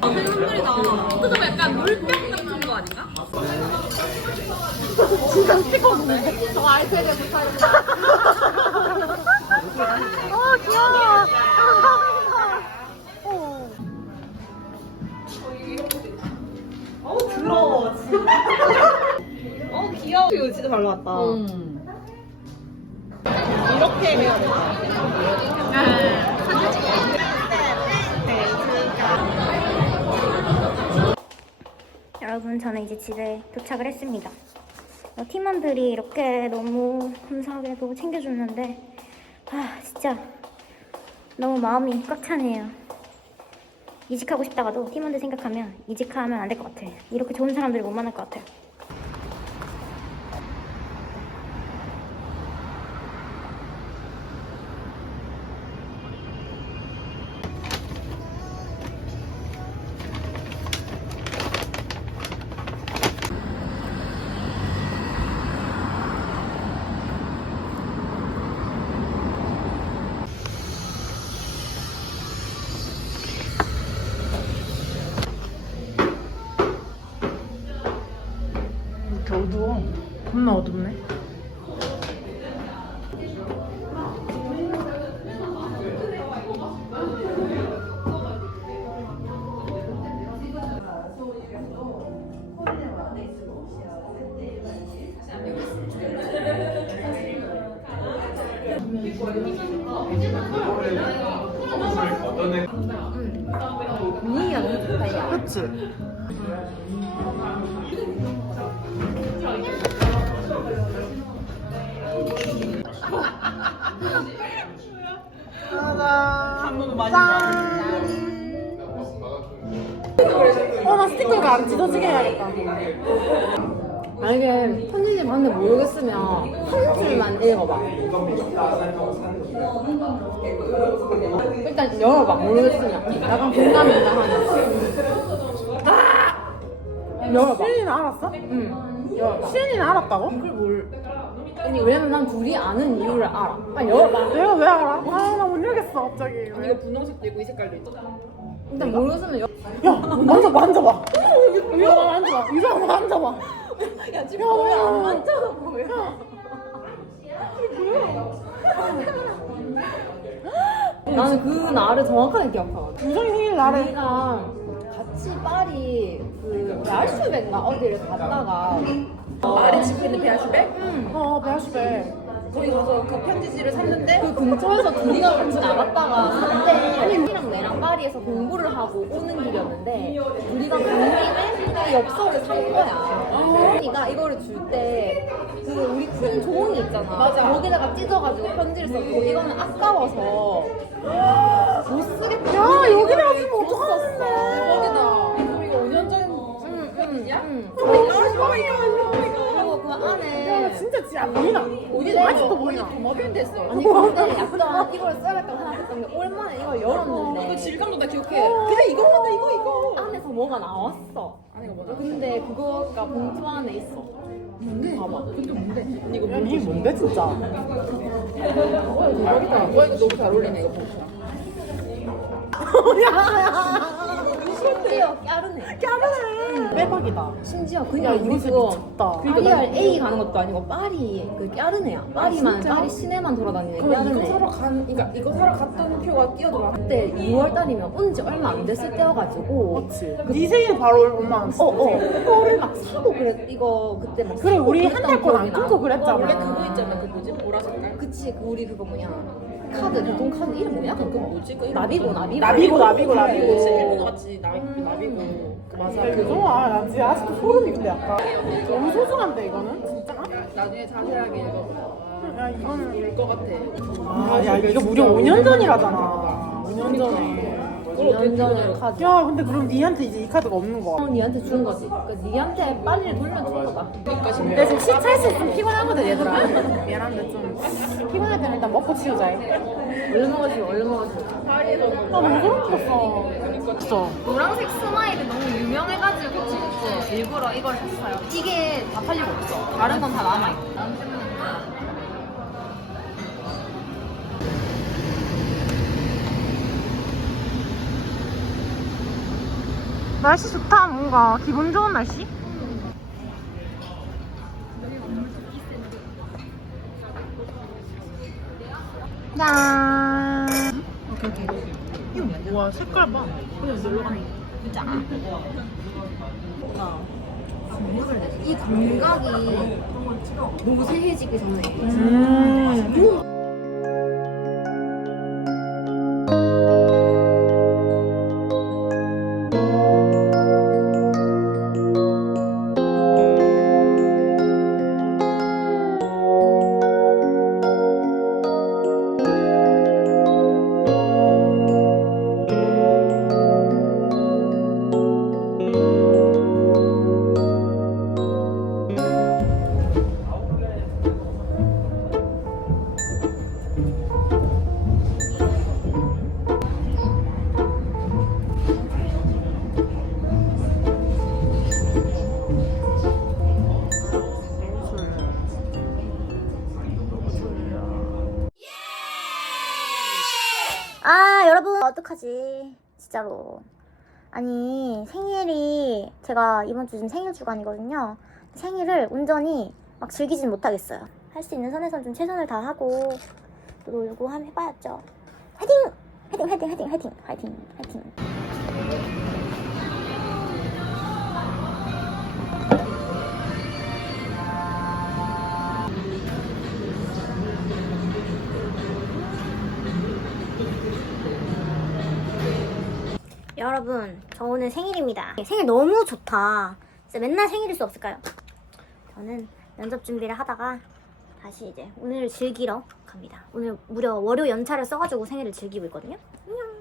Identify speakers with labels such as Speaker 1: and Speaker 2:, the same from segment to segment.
Speaker 1: 아, 생선물이다. 그거 약간 물병 같은 거 아닌가?
Speaker 2: 진짜 없는데? 저 아이패드 못하는 아 귀여워 어. 어우 더러워
Speaker 1: 어, 귀여워. 이거 진짜 잘 나왔다.
Speaker 2: 이렇게 해야 돼
Speaker 3: 저는 이제 집에 도착을 했습니다. 어, 팀원들이 이렇게 너무 감사하게도 챙겨줬는데 아 진짜 너무 마음이 꽉 차네요. 이직하고 싶다가도 팀원들 생각하면 이직하면 안 될 것 같아. 이렇게 좋은 사람들을 못 만날 것 같아요.
Speaker 2: 해야겠다
Speaker 4: 만약에 편지지 봤는데 모르겠으면 한 줄만 읽어봐. 일단 열어봐, 모르겠으면. 약간 공감인가 하나. 열어봐.
Speaker 2: 시은이는 알았어?
Speaker 4: 응, 열어봐.
Speaker 2: 시은이는 알았다고?
Speaker 4: 그걸 뭘. 아니, 왜냐면 난 둘이 아는 이유를 알아. 빨리 열어봐.
Speaker 2: 내가 왜 알아? 아 나 못 열겠어 갑자기
Speaker 4: 이거 분홍색도 있고 이 색깔도 있잖아. 일단 모르겠으면 열
Speaker 2: 야 만져봐 만져봐 이거 만져봐 이거 만져봐
Speaker 4: 야, 지금 뭐야? 안 만져서 뭐야? 나는 그 날을 정확하게 기억하거든.
Speaker 2: 주정이 생일 날에
Speaker 4: 우리가 같이 파리 그 베알슈베인가 어디를 갔다가
Speaker 1: 말이 집있는 배아시백?
Speaker 2: 어 배아시배
Speaker 1: 거기 가서 그 편지지를 샀는데
Speaker 4: 그 근처에서 둘이가 같이 나갔다가 샀대. 아니 우리랑 내랑 파리에서 공부를 하고 오는 길이었는데 우리가 그 엽서를 산 거야. 언니가 이거를 줄 때 그 우리 큰 종이 있잖아.
Speaker 1: 맞아.
Speaker 4: 거기다가 찢어가지고 편지를 썼고 이거는 아까워서 못 쓰겠다.
Speaker 2: 야, 여기다가 쓰면
Speaker 4: 어떡하겠어. 응.
Speaker 1: 아,
Speaker 4: 그리고 그 안에
Speaker 2: 진짜 진짜 안 보이나?
Speaker 4: 어디
Speaker 2: 아직도 보이나?
Speaker 1: 됐어.
Speaker 4: 아니 근데 약간 이걸 써야겠다고 생각했던 게 오랜만에 이걸 열었는데
Speaker 1: 이거 질감도 나 기억해. 그래 이거 한다 이거 이거.
Speaker 4: 안에서 뭐가 나왔어.
Speaker 1: 아니 이거 뭐다?
Speaker 4: 근데 그거가 봉투 안에 있어. 뭔데? 봐봐. 근데 뭔데?
Speaker 1: 언니 이거
Speaker 2: 야 이게 뭔데 진짜
Speaker 1: 대박이다. 와 이거 너무 잘 어울리네 이거 보니까.
Speaker 4: 심지어 까르네.
Speaker 2: 까르네 대박이다
Speaker 4: 심지어
Speaker 2: 야,
Speaker 4: 그냥
Speaker 2: 이거
Speaker 4: 우리 그거
Speaker 2: 미쳤다.
Speaker 4: 파리알 A 가는 것도 아니고 파리 그 까르네야. 파리만
Speaker 2: 진짜?
Speaker 4: 파리 시내만 돌아다니는
Speaker 1: 그럼 이거
Speaker 4: 까르네.
Speaker 1: 사러 간, 그러니까 이거 사러 갔던 표가 뛰어들어.
Speaker 4: 그때 2월 달이면 온 지 얼마 안 됐을 때여가지고
Speaker 2: 그렇지 네 생일 바로 얼마 안
Speaker 4: 어,
Speaker 2: 됐어
Speaker 4: 어. 그거를 막 사고 그랬, 이거 그때 막.
Speaker 2: 그래
Speaker 4: 사고
Speaker 2: 우리
Speaker 4: 그랬던
Speaker 2: 한달건안
Speaker 4: 기억이 나.
Speaker 2: 끊고 그랬잖아
Speaker 1: 원래 그거 있잖아. 그 뭐지? 보라 색깔.
Speaker 4: 그치, 그 우리 그거 뭐냐. 카드, 교통 카드 이름 뭐냐?
Speaker 1: 그
Speaker 4: 그거
Speaker 1: 뭐지? 그 이름
Speaker 4: 나비고? 나비고.
Speaker 2: 나비고 나비고
Speaker 1: 그치
Speaker 2: 나비고
Speaker 1: 일본어 같이 나비 나비고. 맞아.
Speaker 2: 그거 아 진짜 아직도 소름이 근데 약간 너무 소중한데 이거는 진짜
Speaker 1: 나중에 자세하게 읽어봐.
Speaker 2: 야 이거는
Speaker 1: 될것 같아.
Speaker 2: 아야 이거 무려 5년 전이라잖아 5년 전에
Speaker 4: 2년 전에 카드.
Speaker 2: 야 근데 그럼 니한테 이제 이 카드가 없는 거야
Speaker 4: 어, 니한테 준 거지. 그러니까 니한테 빨리를 돌면 준 거다.
Speaker 2: 근데 지금 시차에서 좀 피곤하거든 얘들아 미안한데 좀 피곤할 때는 일단 먹고 치우자 해.
Speaker 4: 얼른 먹어줘, 얼른 먹어줘.
Speaker 2: 나 너무 소름 돋았어 진짜
Speaker 5: 노란색 스마일이 너무 유명해가지고 일부러 이걸 샀어요. 이게 다 팔리고 없어. 다른 건 다 남아있고.
Speaker 2: 날씨 좋다 뭔가 기분 좋은 날씨? 짠. 오케이 오케이 이거 와 색깔 봐. 그냥 놀러 가는
Speaker 4: 이 감각이 너무 새해지기 전에.
Speaker 2: 음.
Speaker 3: 어떡하지 진짜로. 아니 생일이 제가 이번 주 지금 생일 주간이거든요. 생일을 온전히 막 즐기진 못하겠어요. 할 수 있는 선에선 좀 최선을 다하고 또 놀고 함 해봐야죠. 화이팅! 화이팅 화이팅 화이팅 화이팅 화이팅 화이팅 여러분, 저 오늘 생일입니다. 생일 너무 좋다. 진짜 맨날 생일일 수 없을까요? 저는 면접 준비를 하다가 다시 이제 오늘을 즐기러 갑니다. 오늘 무려 월요 연차를 써가지고 생일을 즐기고 있거든요. 안녕.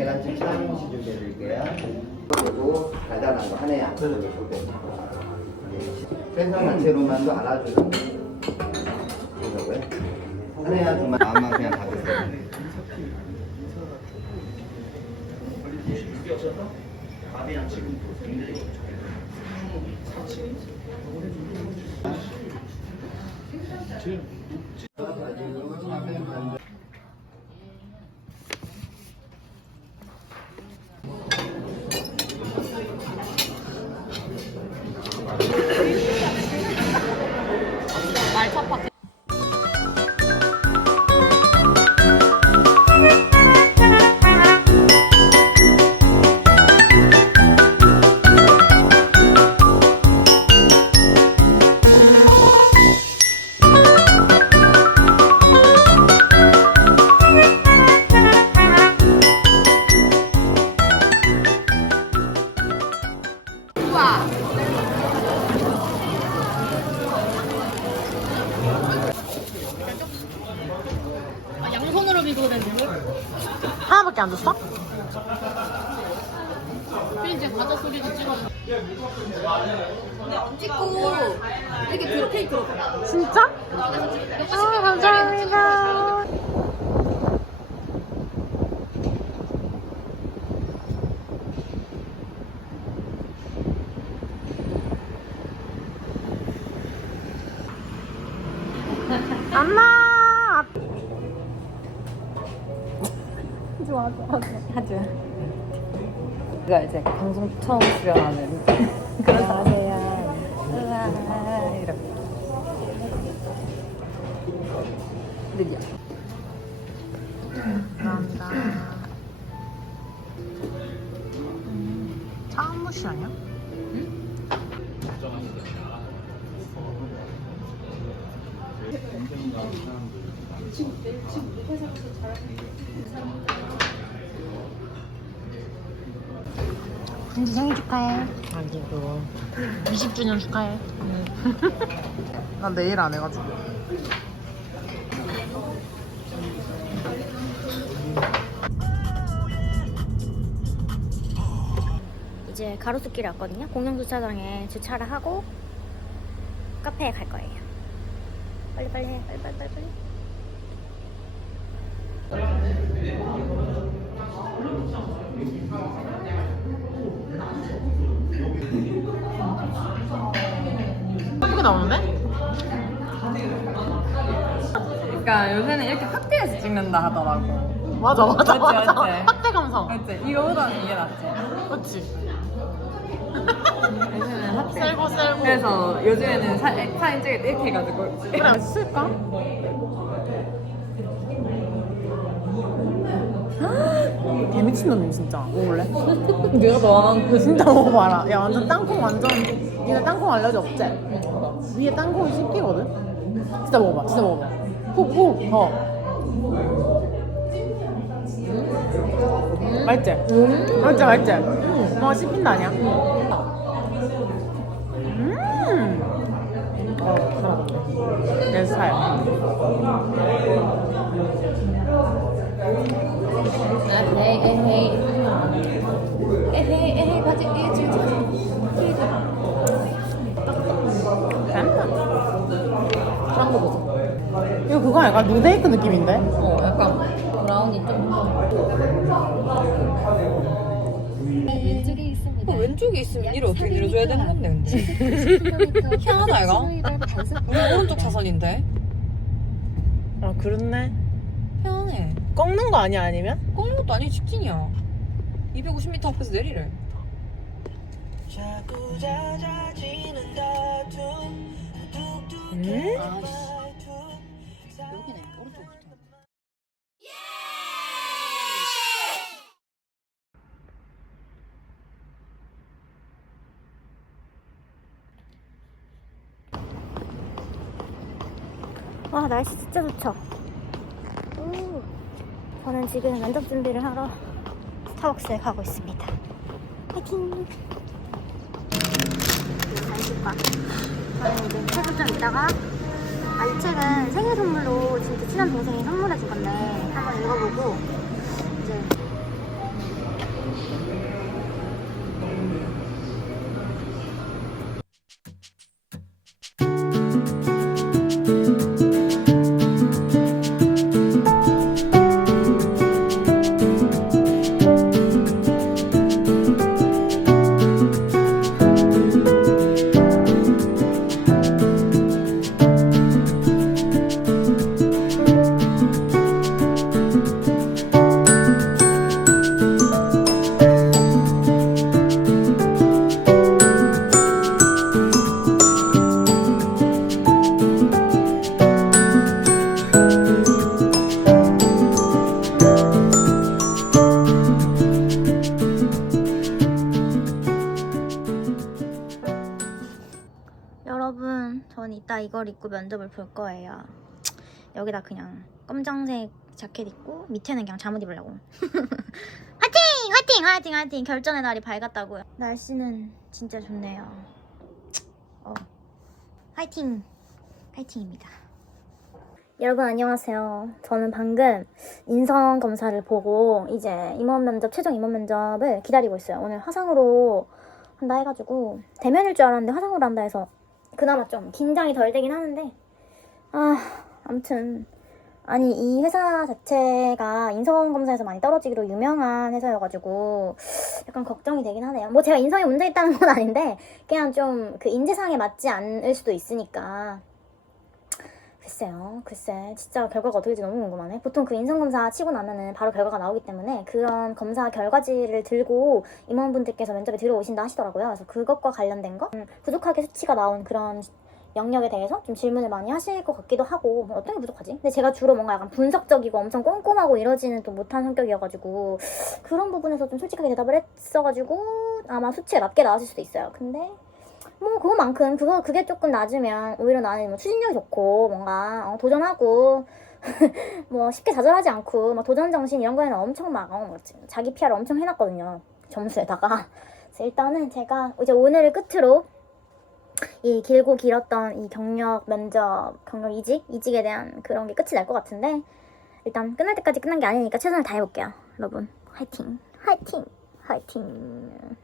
Speaker 6: 계란찜 참시 준비해 드릴게요. 그리고 달달한 거 하나야. 생선 자체로만도 알아주는 이거고요. 하나야 두만 아마 그냥 받으세요.
Speaker 5: 말차 이제 과자 소리도 찍었어.
Speaker 4: 찍고 이렇게 들어 케이크 들어
Speaker 2: 진짜? 아 감사합니다 안녕 하죠.
Speaker 5: 그가 이제 방송 처음 출연하는 그런 안녕하세요. 우와 이렇게. 느려.
Speaker 2: 감사합니다. 차무시 아니야? 은지 생일 축하해. 아기도 20주년 축하해. 나 내일 안 해가지고.
Speaker 3: 이제 가로수길에 왔거든요. 공영 주차장에 주차를 하고 카페에 갈 거예요. 빨리 빨리 해. 빨리 빨리 빨리 빨리.
Speaker 2: 예쁘게 나오는데?
Speaker 5: 그러니까 요새는 이렇게 확대해서 찍는다 하더라고.
Speaker 2: 맞아 맞아
Speaker 5: 맞지,
Speaker 2: 맞아.
Speaker 5: 맞지?
Speaker 2: 확대 감성.
Speaker 5: 맞지? 이거보다는 이게 낫지.
Speaker 2: 그렇지.
Speaker 5: 요새는 확대.
Speaker 2: 셀고 셀고.
Speaker 5: 그래서 요즘에는 사, 사진 찍을 때 이렇게 해가지고.
Speaker 2: 그래 쓸까? 개 미친놈이 진짜 먹을래?
Speaker 5: 내가 너안
Speaker 2: 진짜 먹어봐라 야 완전 땅콩 완전 니네 땅콩 알러지 없지? 위에 땅콩이 씹히거든? 진짜 먹어봐 진짜 먹어봐 훅 훅더 맛있지? 맛있지 맛있지? 뭐 씹힌다 아니야? 음 어, 내 스타일
Speaker 4: 에헤이 에
Speaker 2: 약간 누데이크 느낌인데?
Speaker 4: 어 약간 브라우니 좀 왼쪽에 있습니다
Speaker 5: 왼쪽에 있으면 이를 어떻게 내려줘야 되는 건데, 근데. 희한하다, 이거. 우리 오른쪽 차선인데?
Speaker 2: 아 그렇네
Speaker 5: 희한해.
Speaker 2: 꺾는 거 아니야 아니면?
Speaker 5: 꺾는 것도 아니고 직진이야. 250m 앞에서 내리래.
Speaker 2: 음?
Speaker 4: 여
Speaker 3: 와 날씨 진짜 좋죠. 오. 저는 지금 면접 준비를 하러 스타벅스에 가고 있습니다. 파이팅! 간식과 저는 이제 책을 좀 이따가 아 이 책은 생일 선물로 진짜 친한 동생이 선물해 줄 건데 한번 읽어보고 이제 면접을 볼 거예요. 여기다 그냥 검정색 자켓 입고 밑에는 그냥 잠옷 입으려고. 화이팅! 화이팅! 화이팅! 화이팅! 결전의 날이 밝았다고요. 날씨는 진짜 좋네요. 어. 화이팅! 화이팅입니다. 여러분 안녕하세요. 저는 방금 인성 검사를 보고 이제 임원 면접 최종 임원 면접을 기다리고 있어요. 오늘 화상으로 한다 해가지고 대면일 줄 알았는데 화상으로 한다 해서 그나마 좀 긴장이 덜 되긴 하는데. 아 아무튼. 아니 이 회사 자체가 인성 검사에서 많이 떨어지기로 유명한 회사여가지고 약간 걱정이 되긴 하네요. 뭐 제가 인성에 문제 있다는 건 아닌데 그냥 좀 그 인재상에 맞지 않을 수도 있으니까 글쎄요, 글쎄, 진짜 결과가 어떻게 될지 너무 궁금하네. 보통 그 인성검사 치고 나면은 바로 결과가 나오기 때문에 그런 검사 결과지를 들고 임원분들께서 면접에 들어오신다 하시더라고요. 그래서 그것과 관련된 거, 음, 부족하게 수치가 나온 그런 영역에 대해서 좀 질문을 많이 하실 것 같기도 하고 뭐 어떤 게 부족하지? 근데 제가 주로 뭔가 약간 분석적이고 엄청 꼼꼼하고 이러지는 또 못한 성격이어가지고 그런 부분에서 좀 솔직하게 대답을 했어가지고 아마 수치가 낮게 나왔을 수도 있어요. 근데 뭐 그거만큼 그거 그게 조금 낮으면 오히려 나는 뭐 추진력이 좋고 뭔가 어, 도전하고 뭐 쉽게 좌절하지 않고 막 도전 정신 이런 거에는 엄청 막 어, 뭐 자기 PR 엄청 해놨거든요 점수에다가. 그래서 일단은 제가 이제 오늘을 끝으로 이 길고 길었던 이 경력 면접 경력 이직 이직에 대한 그런 게 끝이 날 것 같은데 일단 끝날 때까지 끝난 게 아니니까 최선을 다해볼게요 여러분. 화이팅 화이팅 화이팅.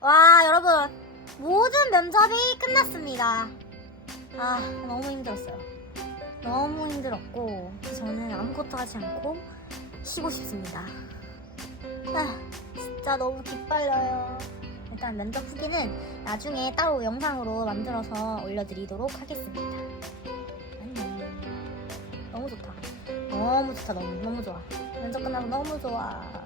Speaker 3: 와 여러분 모든 면접이 끝났습니다. 아 너무 힘들었어요. 너무 힘들었고 저는 아무것도 하지 않고 쉬고 싶습니다. 아 진짜 너무 기빨려요. 일단 면접 후기는 나중에 따로 영상으로 만들어서 올려드리도록 하겠습니다. 안녕. 너무 좋다. 너무 좋다 너무 너무 좋아. 면접 끝나고 너무 좋아.